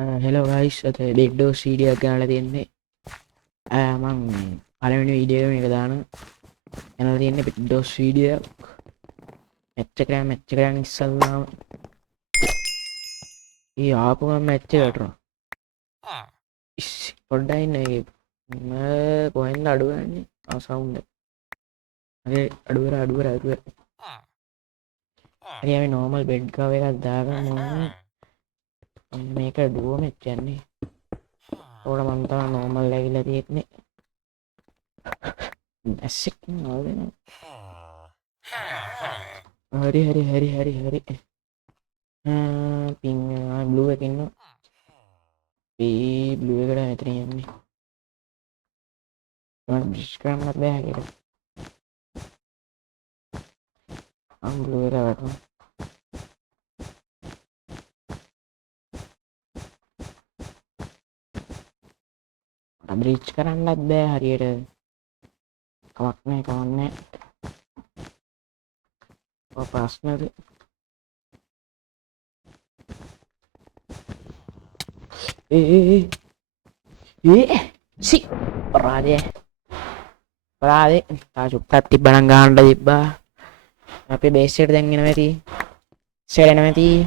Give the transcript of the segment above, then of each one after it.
Hello guys අත බෙඩ්ඩෝ සීඩියක් ගාල තියෙන්නේ මං පලවෙනි වීඩියෝ එක දාන යන තියන්නේ බෙඩ්ඩෝ සීඩියක් මැච්ච කරන්න ඉස්සල්ලාම ඒ ආපුම මැච්ච කටනවා පොඩ්ඩයින්න කොහෙන්ද අඩුවන්නේ අවසවුන්ද අගේ අඩුවර ඇ නෝමල් බෙඩ්කාව එකක් දාගන්න මේක දුව මෙච්චන්නේ ඕට මන්තා නෝමල් ලැගිල තියෙන්නේ ඇස්සෙක් නවදෙන හරි පින් බ්ලුව එකන්න බ්ලුවකට ඇතර යන්නේ බ්‍රිෂ් කරන්නත් බෑහකට අම්බලුවර වැටන බ්‍රීච් කරන්නත් බෑ හරියට කමක්නෑ කවන්න ප්‍රශ්නද සි පරාදය පරාදේ තා චුක්කත් තිබ්බනං ගාන්ඩ තිබ්බා අපි බේස්සට දැන්ගෙන ඇති සෙරෙනමැති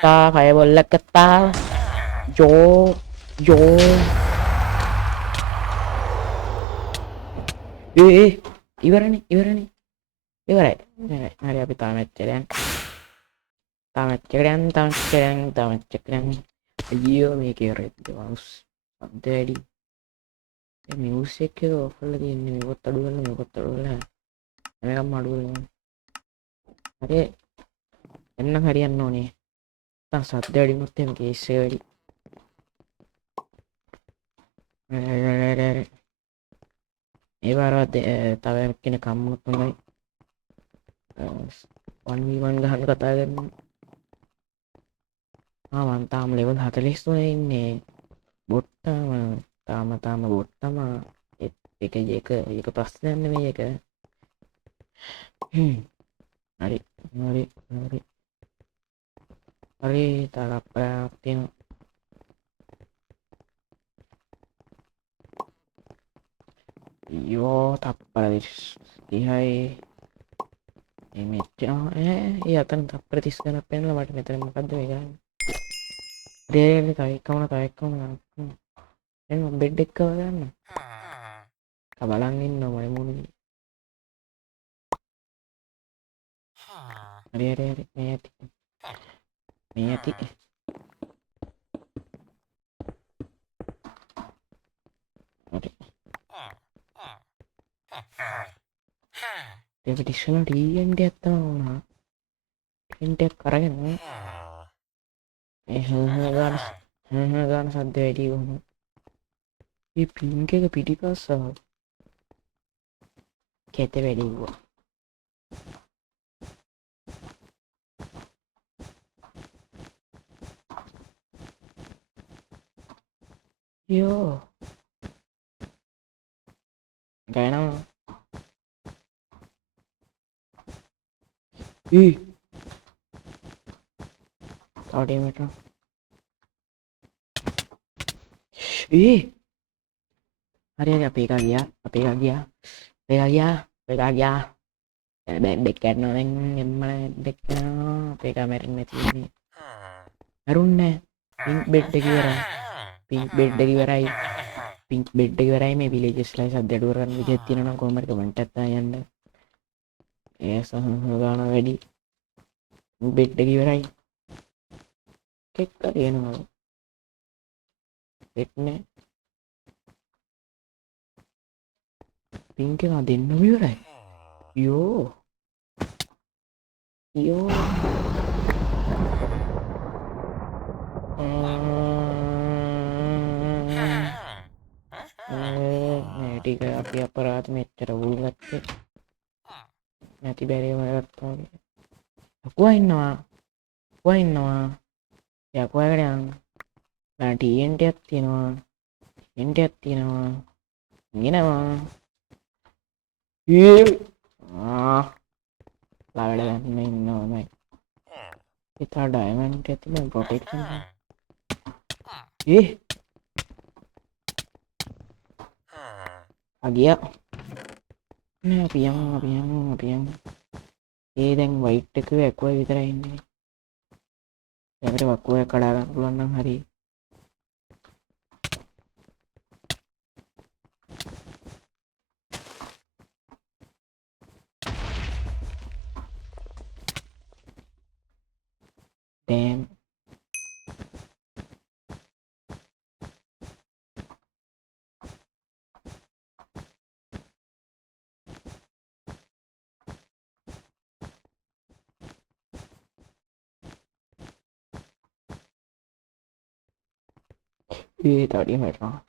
තා කය බොල්ලක්කත්තා ජෝ ඉවරණ ඉවරයි හරි අපි තාමච්චරයන් තමච්චකරයන් අයෝ මේක රෙද්ද වස් අද වැඩි මියස් එක ඔෆල්ල තියන්නේ මේකොත් අඩුවල මේකොත් අඩුවල හැමකම් අඩුවල හරි එන්න හරියන්න ඕනේ සත්‍ය වැඩිමුත්තම කේස්සේ වැඩි ඒවාරත් තව කෙන කම්මුත් හොඳයි වන්වීමන් ගහන කතා කරන්න මන්තාම ලෙවල් 40 ඉන්නේ බොට්ටම තාම බොට්ටම එක ප්‍රශ්නයන්න මේක හරි තරප්පයක් තියෙන යෝ තප්පර 30යි මෙච්ච ඒ අතන තප්පර 30 ගණක් පෙන්නලා මට මෙතන මොකද්ද මේ ගන්නේ තවක්කම එම බෙඩ් එක්ක ගන්න බලන් ඉන්න මයි මුණ හරි මේ ඇති ටිස්සල ටීන්ට ඇත්තම වුණා ටෙන්ටක් කරගෙන ගාන සද්ද වැඩී වුණු ඒ පින්ක එක පිටිපස්සාව කැත වැඩිව්වා යෝ ගයනවා තවටීමට හරි අපේ එක ගියා බැඩ්ඩෙක් කරනවා එම්මල දෙක්නවා අපේ එක මැරෙන්න තියෙන්නේ මැරුන්නේ පින්ක් බෙඩ් එක ඉවරයි පින්ක් බෙඩ් එක ඉවරයි මේ විලේජස්ලයි සද්දඩුව කරන්න විදිහක් තියෙනවා කොහමද කමෙන්ට් එකක් දාන්න යන්න ඒ සහන ගාන වැඩි බෙඩ් එක ඉවරයි කෙක් කරේනවා එක්නේ පින්ක එක දෙන්න ඉවරයි යෝ ටික අපි අපරාධ මෙච්චර වුල් ගත්තේ නැති බැරිම ගත්තා යකුවා ඉන්නවා යකුවාකට යන්න ටීඑන්ටයක් තියෙනවා එන්ටයක් තියෙනවා ගෙනවා ලවඩ ගන්න ඉන්නවමයි ඉතා ඩයමන්ට ඇතිම පොටෙක්ෂන් අගිය නෑ අපියන් ඒ දැන් වයිට් එක ඇකුව විතරයි ඉන්නේ දැකට වක්කුව කඩාගන්න පුළුවන් නම් හරි damn ඒ තඩිය වැටෙනවා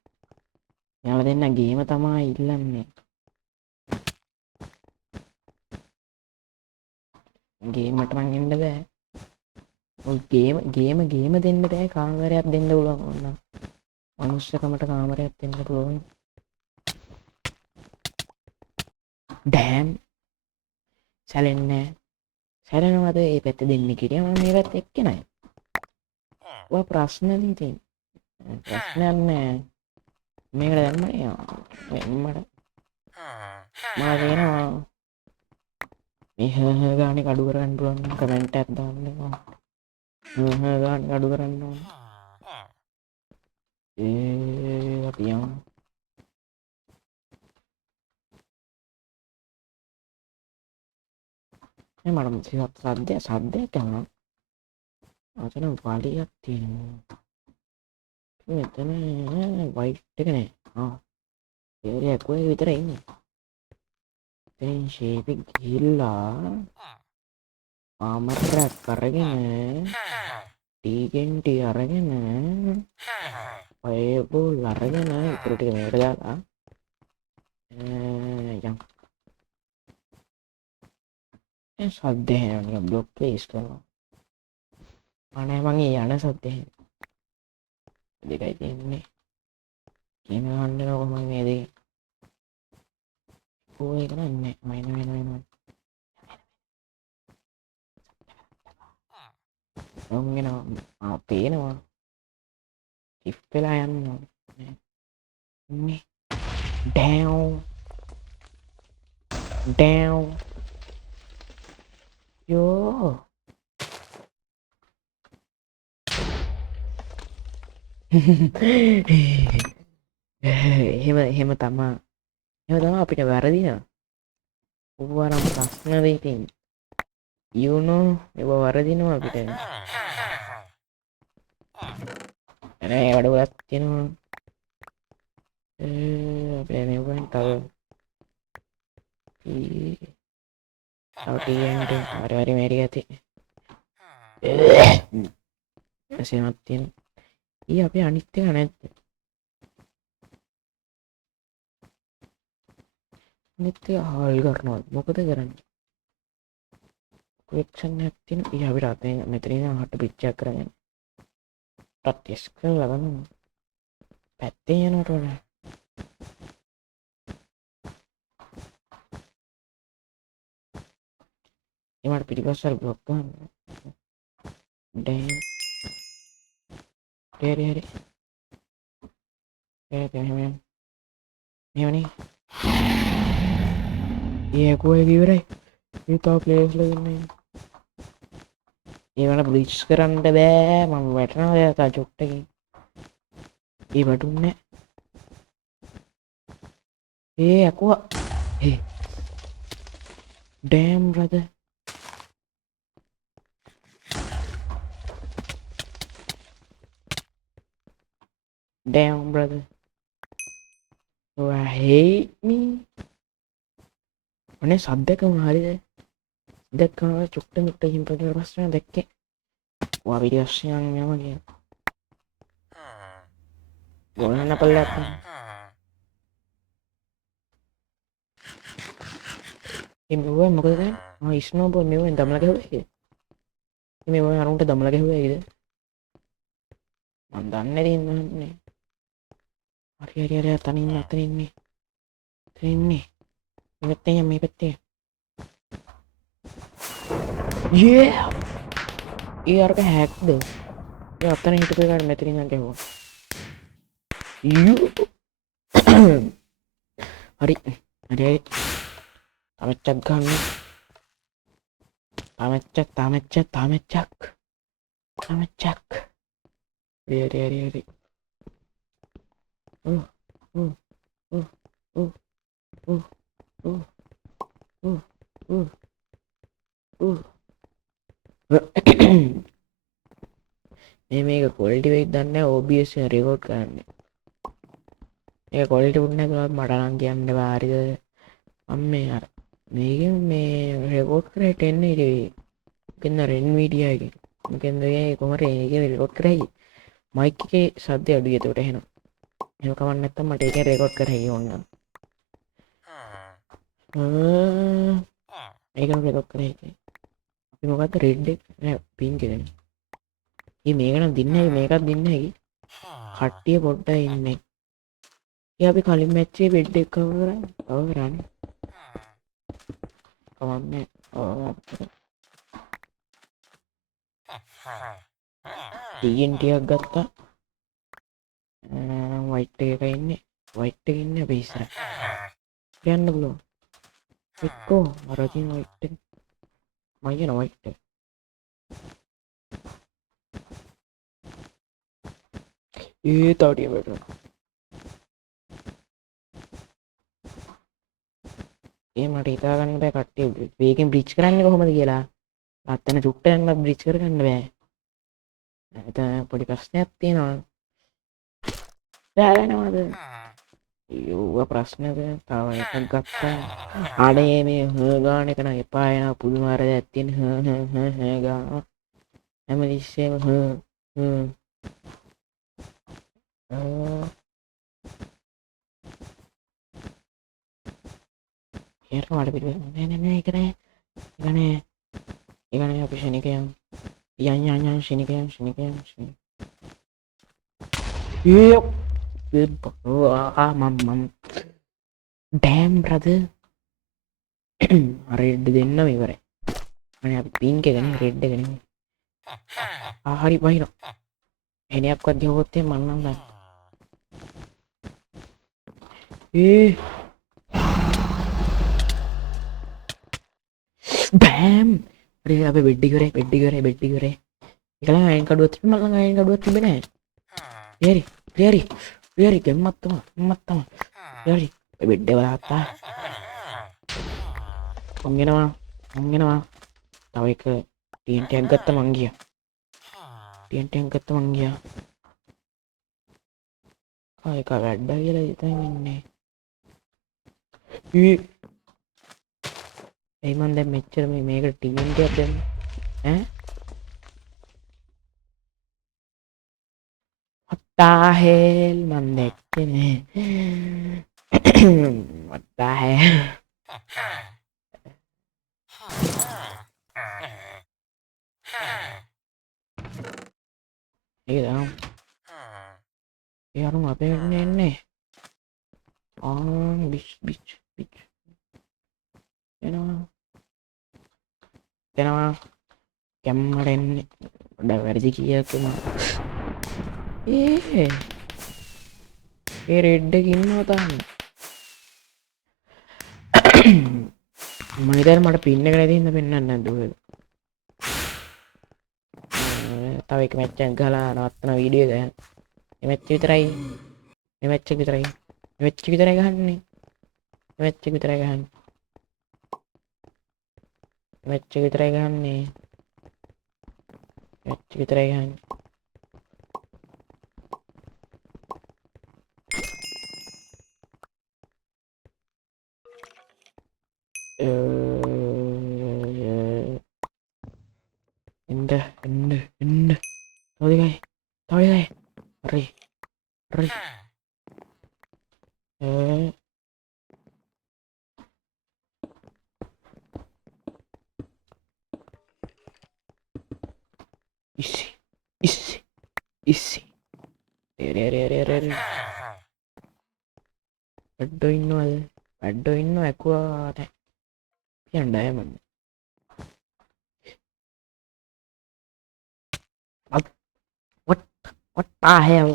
යාලා දෙන්න ගේම තමයි ඉල්ලන්නේ ගේමට මං එන්න බෑ ඔය ගේම දෙන්න බෑ කාමරයක් දෙන්න පුළුවන් ඕන මනුෂ්‍යකමට කාමරයක් දෙන්න පුළුවන් ඩෑම් සැලෙන්නේ සැලෙනවද ඒ පැත්ත දෙන්න කිරිය මම මේ පැත්ත එක්කෙනයි ඔය ප්‍රශ්නදී තියෙන ප්‍රශ්නයක් නෑ මේකට දැම්මනේ එම්මට මම කියනවා මේ ගානේ අඩු කරන්න පුළුවන් නම් කමෙන්ට් එකක් දාන්න ගානේ අඩු කරන්න ඕන අපි යමු මට සද්දයක් යනවා අතන වලියක් තියෙනවා මෙතන වයිට් එක නෑ ඒරියා කොහෙ විතර ඉන්නේ දැන් ෂේප් එක ගිහිල්ලා ආමරයක් අරගෙන ටීගෙන්ටි අරගෙන ඔයබෝල් අරගෙන ඉතුරු ටික මේකට දාලා යම් සද්ද එනවා බ්ලොක් ප්ලේස් කරනවා අනේ මං යන සද්ද දෙකයි තියෙන්නේ ගේම ගන්න කොහොමද මේ දෙක ඕක කරන්නේ වෙන ඔන්ගෙනවා පේනවා ඉෆ් වෙලා යනවා නේ down යෝ එහෙම තමා අපිට වැරදිනවා ඔව්වනම් ප්‍රශ්න වෙයි තියෙන්නේ යුනෝ ඒව වරදිනවා අපිට නෑ වැඩ ගොඩක් තියෙනවා අපේ මෙවෙන් තව ටීඑන්ට හරි මේරි ඇති එසේමත් තියෙන අපේ අනිත් එක නැද්ද අනිත් එක හාල් කරනවා මොකද කරන්නේ ක්වෙක්ෂන් එකක් තියෙන අපිට අතේ මෙතනින් හට පිච්චයක් කරගෙන ටෙස් කරලා ගන්න පැත්තේ යනකොට වඩා එමට පිටිපස්සට බ්ලොක් ගන්න ඩෑම් හරි මෙවනේ ඒකුව කිවරයි ඒතා ප්ලේස්ල ඉන්නේ ඒවන බ්ලිච් කරන්න බෑ මම වැටනවා යතා චොට්ටකින් ඒ වටුන්න ඇකුව dam රද damn brother oh I hate me අනේ සද්දකම හරිද දැක්කම චුට්ට මුට්ට හිම්පට පස්සෙන් දැක්කේ ඔයා වීඩියෝස් යන යම කියන ගොනන්න පල්ලක් මෙව මොකද මම ස්නෝ බෝඩ් මෙවෙන් දමලා ගහුවේ මේ ඔය අරුන්ට දමලා ගහුවේ ඒකද මම දන්නේ දෙන්නේ හරි තනින් අතරින්නේ මේ පැත්තේ ඒ අරක හැක්ද ඒ අතන හිටපු එකට මෙතනින් ගහුවා You. Hari. Hari. Tamecak kan. Tamecak. Hari. Uh. Uh. Uh. Uh. Uh. Uh. Uh. Uh. Uh. මේක කොලිටි වෙයිද දන්නේ නැහැ OBS එක රෙකෝඩ් කරන්න. ඒක කොලිටි වුණ නැතුව මට නම් කියන්න බෑ හරිද? මම මේ අර මේකෙන් මේ රෙකෝඩ් කරේ 1080 මොකෙන්ද රෙන් මීඩියා එකේ. මොකෙන්ද ඒ කොහොමද ඒකේ රෙකෝඩ් කරේ? මයික් එකේ ශබ්දය අඩුයි ඒකට එහෙනම්. එහෙම කවන්න නැත්තම් මට ඒකෙන් රෙකෝඩ් කරේ ඕන. ඒකෙන් රෙකෝඩ් කරේ. අපි මොකද්ද රෙඩ් එක නෑ පින්ක් එක. මේක නම් දින්නේ මේකත් දින්නේ කට්ටිය පොඩ්ඩක් ඉන්නේ. අපි කලින් මැච්චේ බෙඩ් එක කවර් කරන්නේ. කවන්නේ. TNT එකක් ගත්තා. වයිට් එක ඉන්නේ. වයිට් එක ඉන්නේ අපි ඉස්සර. කියන්න පුළුවන්. එක්කෝ අර තියෙන වයිට් එක. මම කියන වයිට් එක. තවටිය බෙටර්. මට හිතාගන්න බෑ කට්ටිය වේගෙන් බ්‍රිජ් කරන්නේ කොහොමද කියලා. අත්තන චුට්ට යන්න බ්‍රිජ් කරගන්න බෑ. එතන පොඩි ප්‍රශ්නයක් තියෙනවා. බෑනවද? යෝව ප්‍රශ්නද තව එකක් ගත්තා. අනේ මේ ගාන එක නම් එපා එන පුදුම අරදයක් තියෙන ගාන. හැමතිස්සෙම ඒකට පිට නෑ ඒක නෑ. ඒකනේ අපි ශනිකයන් යන් ශනිකයන් මම ඩෑම් බ්‍රදර් රෙඩ් දෙන්න ඉවරයි. අනේ අපි පින්ක් එක නේ රෙඩ් එක නෙමෙයි. හරි බයිනෝ. එනියක්වත් ගියොත් මම නම් ගන්න. බෑම් අරේ අපේ බෙඩ් ඉවරයි. එකලම අයන් කඩුවක් තිබ්බ මම අයන් කඩුවක් තිබ්බේ නැහැ. රියරි ගෙම්මත් තමයි. රියරි බෙඩ් එක වහත්තා. මං තව එක TNT එකක් ගත්තා මං ගියා. ඒක වැඩ කියලා හිතන් ඉන්නේ. ඒ මන් දැන් මෙච්චර මේකට TNT එකක් දෙන්න ඈ තාහෙල් මන් දැක්කේ නෑ. තාහෙල් ඒක දාමු. ඒ අරුම අපේ එන්නේ බිච් එනවා කැම්මට එන්නේ ඩ වැඩි කියතුමා ඒ රෙඩ්ඩ ඉන්නවා තාම. මනිතර මට පින්න කරතින්න පෙන්න්න දුව තව එක මැච්චක් ගලා නවත්තන වීඩියෝ ගය එමච්ච විතරයි එමච්ච විතරයි වෙච්ච විතරයි ගහන්නේ වෙච්ච විතරයි ගහන්න වෙච්ච විතරයි ගහන්නේ වෙච්ච විතරයි ගහන්න එන්න තවයි හරි ඉස්සි වැඩ්ඩෝ ඉන්න ඇකුවාට යන්ඩයමන්න what the hell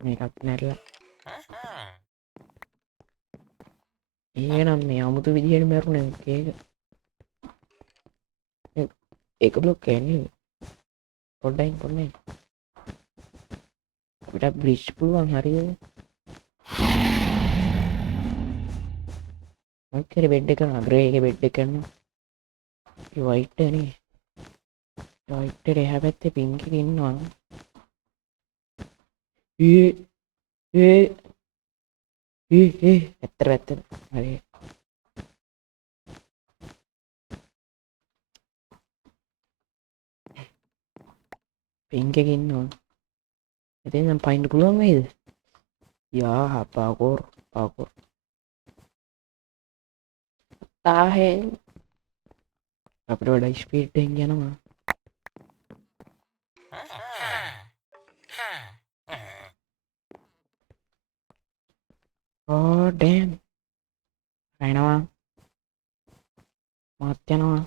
මේකත් නැරලා ඒනම් මේ අමුතු විදිහට මැරුණ ඒක බ්ලොක් කෑන්නේ පොඩ්ඩයින් පොඩ්ඩයින් අපිට බ්‍රිජ් පුළුවන් හරියද මක්කර බෙඩ් එක අග්‍රේ එක බෙඩ් එක කරනවා වයිට් නේ වයිට් එහා පැත්තේ පින්ක් එක ඉන්නවා ඇත්තට පැත්තට හරි පින්ක් එක ඉන්නවා එතෙන් නම් පයින්න පුළුවන් වේද යා පාකෝර් තාහේ අපිට වඩා ස්පීඩ් එකෙන් යනවා ඕ ඩෑම් රයිනවා මාත් යනවා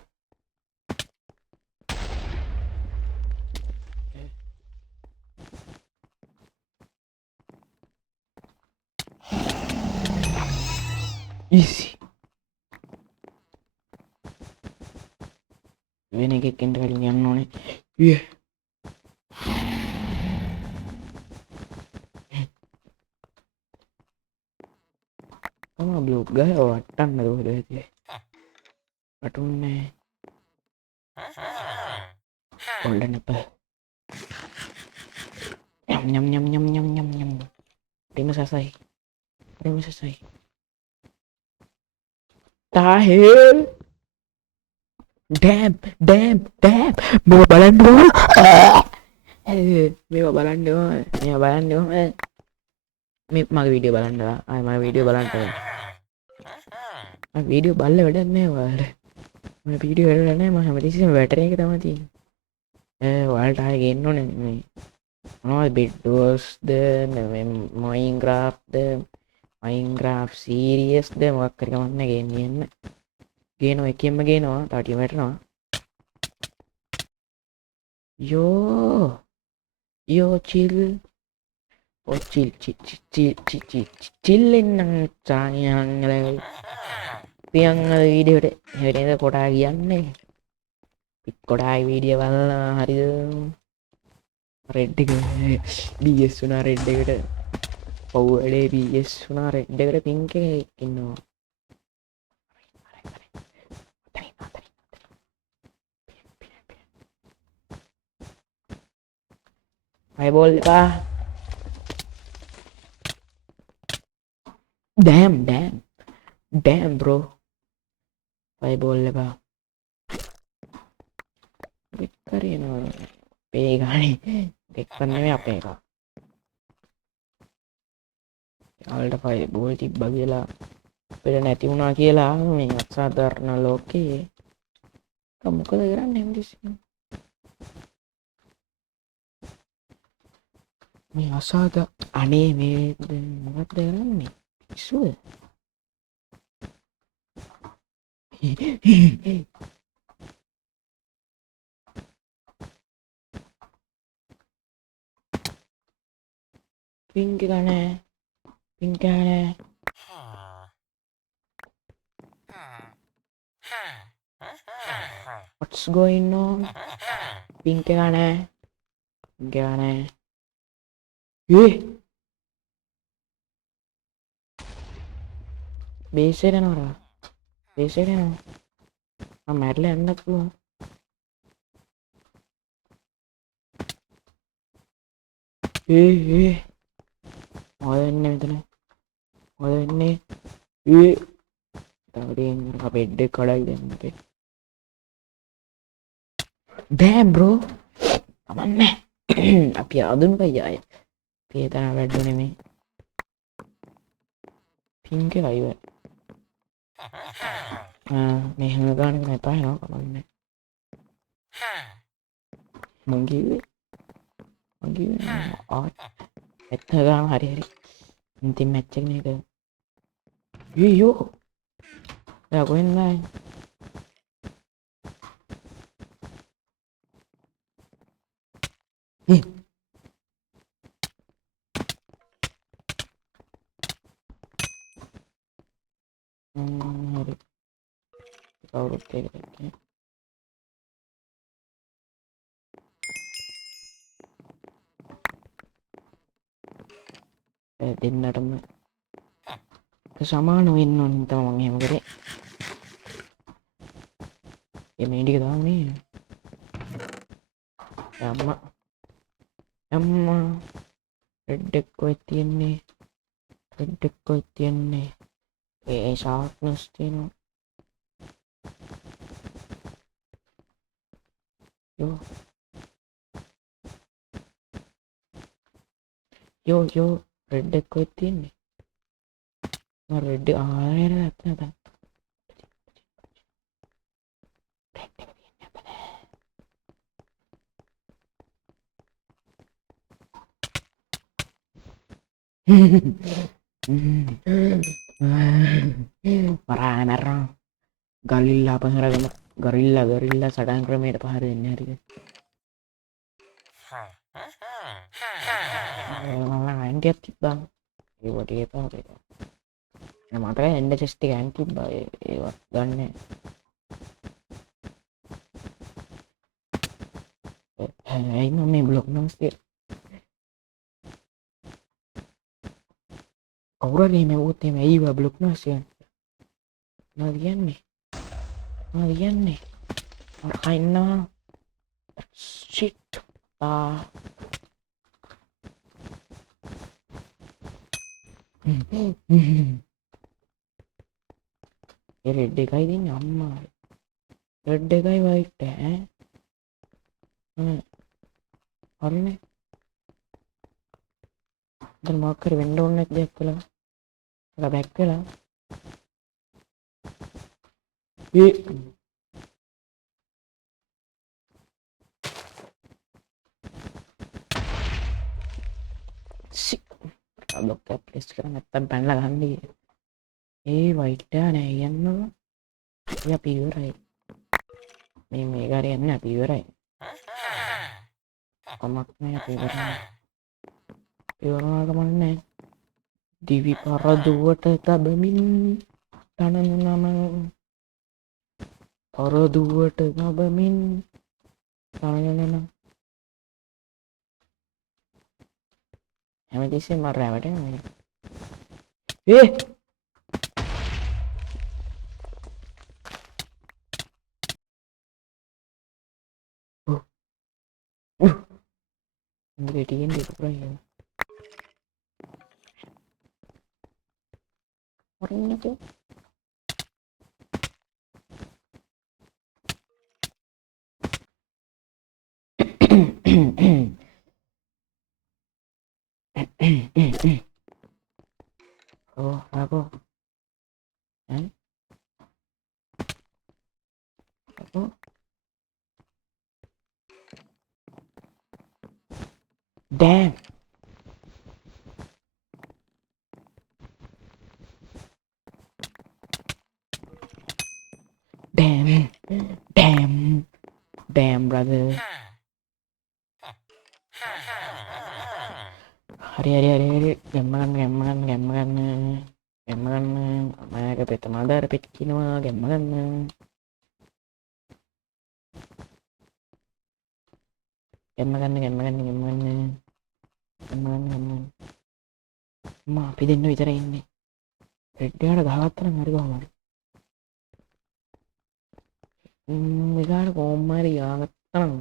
easy වෙන එකෙක් එන්න කලින් යන්න ඕනේ බ්ලොක් ගහ වට්ටන්න දෝද ඇතිේ වටුන්නේ ඔල්ඩන එප යම් රිම සසයි තාහෙල් ඩෑම් මෙ බලන්ඩුව මේවා බලන්ඩුව මේ මගේ වීඩියෝ බලන්ඩලා අයම වීඩියෝ බලන්ට වීඩියෝ බල්ල වැඩන්නේ වාට පිඩිය වැඩලනෑ ම හැමතිසිම වැටර එක තමති වල්ට අය ගෙන්න්න න මොනවද බිඩ්ඩෝස්ද මොයින්ග්‍රාෆ්ද මයින්ග්‍රාෆ් සීරියස්ද මොක් කරගමන්න ගෙන්න්න ගේනවා එකෙන්ම ගේනවා තාටිය වැටනවා යෝ චිල් චිල්ලෙන්නම් චායංගල පියංගල වීඩියෝට හැරද කොටා කියන්නේ පික් කොඩායි වීඩිය බලලා හරිද රෙඩ්ඩික බස් වුනා රෙඩ්ඩකට පව්වඩේ බස් වුනා රෙඩ්ඩකට පින්ක ඉන්නවා අයිබෝල් එකා ඩෑම් බ්‍රෝ අයිබෝල් එපා කරනවා පේගානේ දෙක්කන්නේ අපේ එක යාල්ට පයි බෝල් තිබ්බ කියලා පෙර නැති වුණා කියලා මේ අත්සාධරණ ලෝකයේ මොකද කරන්න හැමතිසි මේ අසාද අනේ මේ මොකක්ද කරන්නේ පිස්සුද පින්ක ගනෑ what's going on පින්ක ගනෑ බේසට නොරා බේසට නවා මැරල එන්නක් පුළුවන් ඔයන්න මෙතන ඔයන්නේ තවරෙන් පෙඩ්ඩ කඩයි දෙන්නට දෑම් බ්‍රෝ අමන්න අපි අදුන් පයියාය පේතන වැඩ්ඩු නෙමේ පින්ක අයිව මෙහම ගානක නැපා නවා කමන්න මංගීවේ ඇත්ත ගාන හරි හරි ඉතින් මැච්චක් නේද යෝ කොහෙන්දයි කවුරුත් එක දෙන්නටම සමාන වෙන්න ඕන තම මං එහෙම කරේ මේ ටික දාන්නේ අම්මා රෙඩ් එක කොහෙද තියන්නේ රෙඩ් එක කොහෙද තියන්නේ ඒ ෂාර්ප්නස් තියෙනවා යෝ රෙඩ් එක කොහෙද තියන්නේ රෙඩ් ආයෙත් නැත්නම් පරානරම් ගලිල්ලා පහරගම ගරිල්ලා සටන් ක්‍රමයට පහර දෙන්න හරිද ඇන්ටියක් තිබ්බා ඒවට ඒ පාරේ මතක එන්ඩ චෙස්ටි ඇන් තිබ්බා ඒවත් ගන්න ඇයිම මේ බ්ලොග් නම්ස්තිය කවුරගේ මෙවුත් එම ඒවා බ්ලොග් නස්යන් කියන්නේ අරකන්නවා ෂිට් රෙඩ් එකයි තින්න අම්මා රෙඩ් එකයි වයිට් හරිනේ දැන් මොකක් හරි වෙන්න ඕන නැද්ද දෙයක් කළා බැක් වෙලා බ්ලොක් එක ප්ලේස් කරලා නැත්තම් පැනලා ගන්න ඒ වයිට් එක නෑ යන්නවා අපි ඉවරයි මේ ගාරේ යන්නේ අපි ඉවරයි කොමක් නෑ අපි ඉවරයි ඉවරනවා ගමන්නේ දිවි පරදුවට තබමින් තනනම පරදුවට තබමින් තනනන හැමතිස්සෙම මර රැවටෙනවා Ingrediente por ahí. Orangnya tuh. Oh, aku. Aku. Damn. Damn, brother. Hari. Gammakan. Amaya ke madar petkinwa gammakan. Gammakan. Ma අපි දෙන්න විතරයි ඉන්නේ. රෙඩ් එකට ගහගත්තා නම් හරි කොහමද? මෙගාට කොහොම හරි යාගත්තා නම්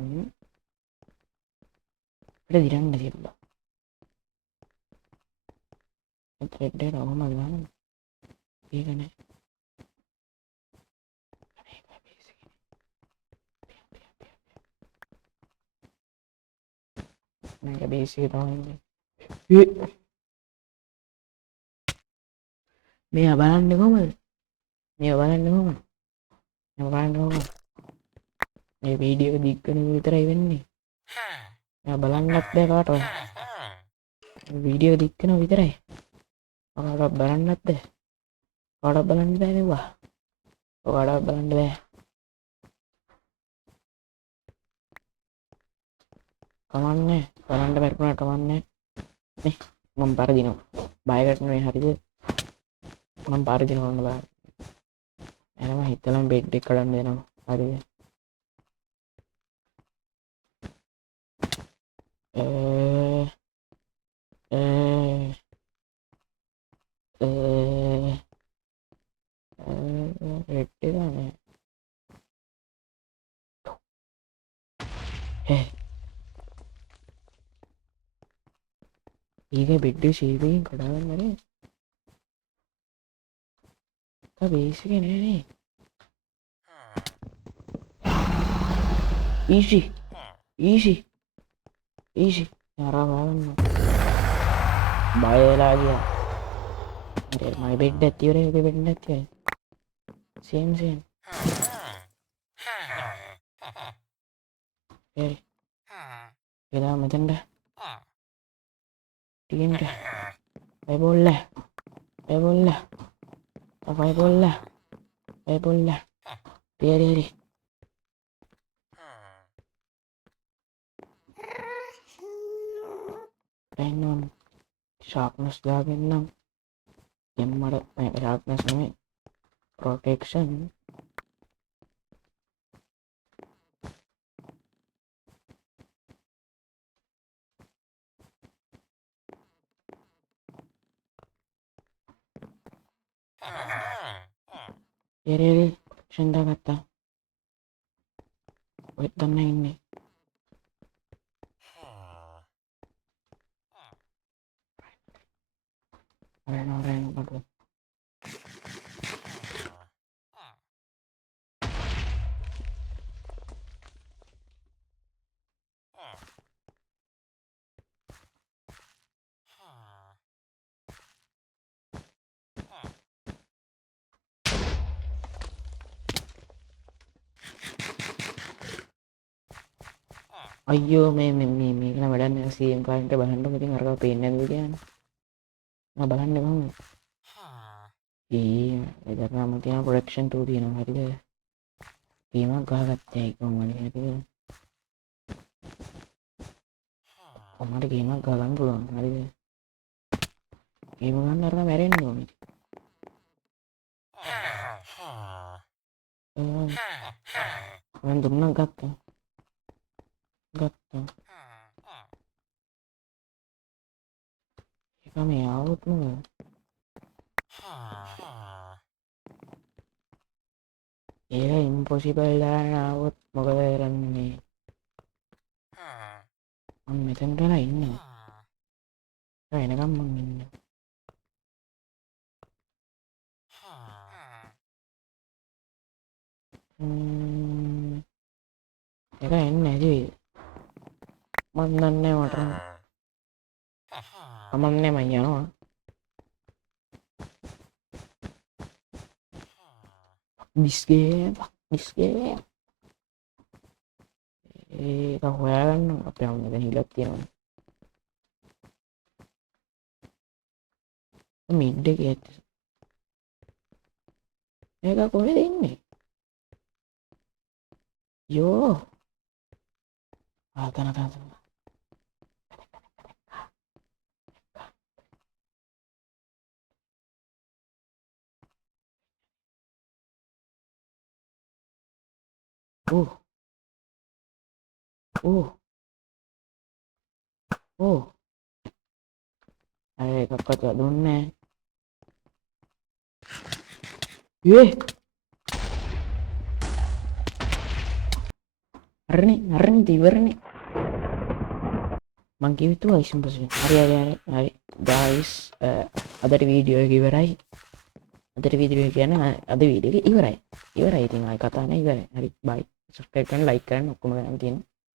අපිට දිරන්න තිබ්බා. රෙඩ් එකට කොහොමද ගහන්නේ? ඒක නෑ. මේක බේසික් තමයි. මේ බලන්නේ කොහමද? මේ වීඩියෝ එක දික් කරන විතරයි වෙන්නේ. මම බලන්නත් බෑ කාටවත්. වීඩියෝ දික් කරන විතරයි. ඔයාලට බලන්නත් බෑ. ඔයාලට බලන්න බෑ නෙවුවා. ඔයාලට බලන්න බෑ. කමන්නේ. බලන්න බැරිුණා කමන්නේ. නේ මම පරදිනවා. බයකට නෙවෙයි හරිද? මම පරදිනවා බලන්න. එනම හිතලම බෙඩ් එක කඩන්න දෙනවා හරිද රෙඩ් එක නෑ ඒක බෙඩ් ශීපයෙන් කඩාගන්න නේ බේසික නෑනේ ඊසි ඊසි ඊසි අරා බලන්න බයලා ගියා මයි බෙඩ් එකක් ඉවරයි ඔබේ බෙඩ් එකක් ඉවරයි සේම් හරි එදා මෙතෙන්ට ටිකෙන්ට බයිබෝල්ල බයිබෝල්ල බයිබෝල්ල බයිබෝල්ල හරි පැන්නම් ශාප්නස් දාගෙන්නම් එම්මට ශාප්නස් නෙමෙයි ප්‍රොටෙක්ෂන් එරේ ෂන්දා ගත්තා ඔයත් දන්න ඉන්නේ රෑන පටු අයියෝ මේ මේකන වැඩන්න සම් කාන්ට බලන්න ඉතින් අරක පේන්න කියන්න බලන්න බම ඒ එදරම තියන පොඩක්ෂන් ටූ තියෙන හරිද ඒමක් ගාගත්තයකොමන ඇති ඔමට ගේමක් ගලන් පුළුවන් හරිද ඒම ගන්න අරම මැරෙන් නොමි දුන්නක් ගත්තා එක මේ අවුත්ම ඒ ඉම්පොසිබල් දාන අවුත් මොකද කරන්නේ මෙතැන්ටලා ඉන්න එනකම් මං ඉන්න එක එන්න ඇති මන්දන්න මට අමන්න මං යනවා මිස්ගේ ඒක හොයාගන්න අප හමුද හිලක් තියෙනවා මිඩ්ඩ එක ඇත ඒක කොහෙද ඉන්නේ යෝ ආතන අය එකක්වත් දුන්නේ අරණ ඉවරනේ මං කිව්තු අයිසම් පස්සේ හරි ගයිස් අදට වීඩියෝ එක ඉවරයි අදට වීඩියෝ කියන අද වීඩියෝ එක ඉවරයි ඉතින් ආයි කතා නැහැ ඉවරයි හරි බයි සබ්ස්ක්‍රයිබ් කරන්න ලයික් කරන්න ඔක්කොම කරන්න තියෙනවා